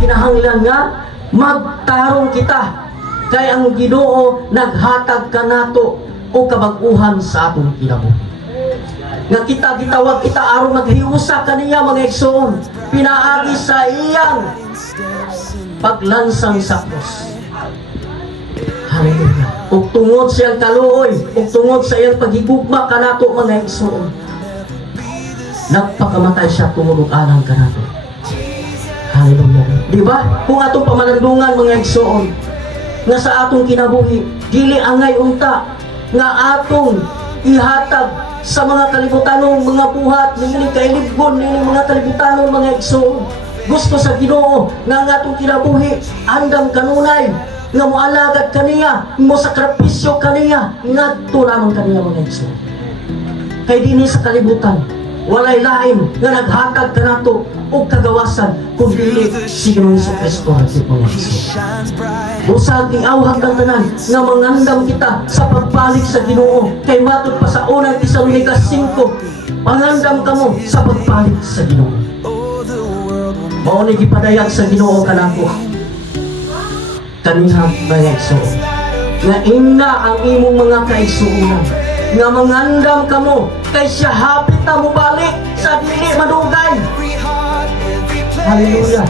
kinahanglan nga magtarong kita kay ang Ginoo naghatag kanato o kabag-uhan sa atong kinabuhi. Nga kita gitawag kita aron maghiusa kaniya mga igsoon, pinaagi sa iyang paglansang sa krus. Hallelujah. Ug tungod sa iyang kaluoy, ug tungod sa iyang paghigugma kanato mga igsoon, nagpakamatay siya tungod og alang kanato. Hallelujah. Di ba? Kung atong pamalandungan mga igsoon, nga sa atong kinabuhi, dili angay unta nga atong ihatag sa mga kalibutanong mga buhat, nining kailibgon, nining mga kalibutanong mga igsoon. Gusto sa Ginoo nga ang atong kinabuhi andam kanunay nga moalagad kaniya, mo sakripisyo kaniya, ngadto lamang kaniya mga igsoon. Kay dinhi sa kalibutan, walay lain nga naghatag kanato og kagawasan kundi si Ginoong Kristo si mga igsoon. Usag iawhag ang tanan nga mangandam kita sa pagbalik sa Ginoo. Kay matud pa sa unang Tesalonica 5, mangandam kamo sa pagbalik sa Ginoo. Mao ni gipadayag sa Ginoo kanako kaniha mga igsoon, nga ina ang imong mga kaigsuonan, nga mangandam kamo kay siya hapit na mo balik sa dili madugay. Hallelujah.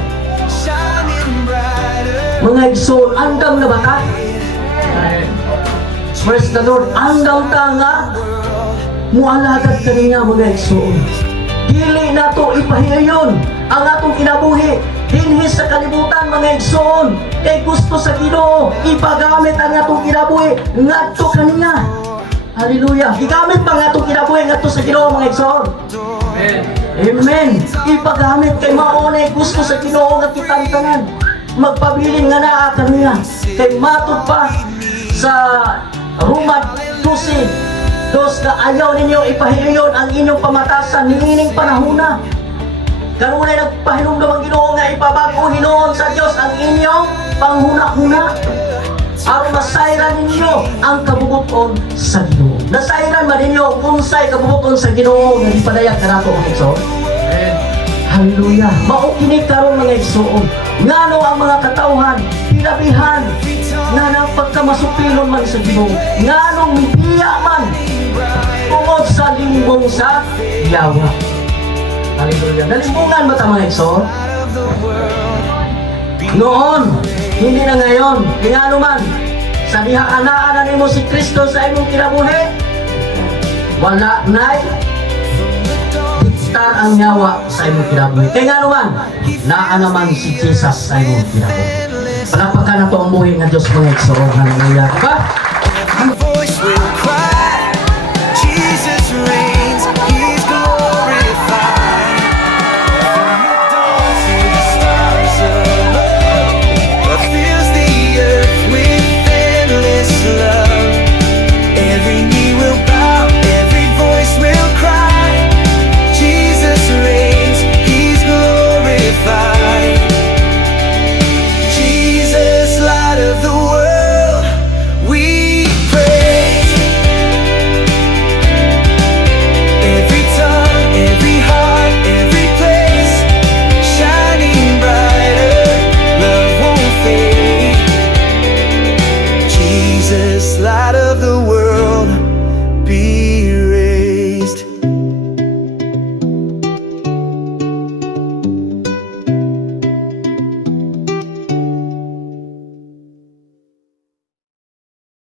Mga igsoon, andam na ba ta? Praise the Lord. Andam ta nga mualagad kaniya mga igsoon. Dili na to ipahigayon ang atong kinabuhi dinhi sa kalibutan mga igsoon. Kay gusto sa Ginoo ipagamit ang atong kinabuhi ngadto kaniya. Hallelujah. Igamit pa nga itong kinabuhi ngadto sa Ginoo mga igsoon. Amen. Amen. Ipagamit kay maunay gusto sa Ginoo nga kitang tanan magpabilin nga naa kaniya. Kay matud pa sa Roma 12 na ayaw ninyo ipahigayon ang inyong pamatasan niining panahuna. Kanunay nagpahinumdum ang Ginoo nga ipabago hinoon sa Dios ang inyong panghuna-huna aron masayran ninyo ang kabubuton sa Ginoo. Nasayran man ninyo kung sa'y kabubuton sa Ginoo nga ipadayag kanato ang igsoon. Hallelujah. Mao kini karon mga igsoon. Ngano ang mga katawhan pinabihan nga napagkamasupilon man sa Ginoo. Nganong mibiya man tungod sa limbong sa yawa. Hallelujah. Nalimbungan ba ta mga igsoon? Noon, hindi na ngayon. Kaya man, sa diha-anaan nimo si Kristo sa imong kinabuhi, wala na'y diktar ang yawa sa imong kinabuhi. Kaya man, naa naman si Jesus sa imong kinabuhi. Palapakan na to ang buhay ng Diyos mga igsoon. Hallelujah. Diba?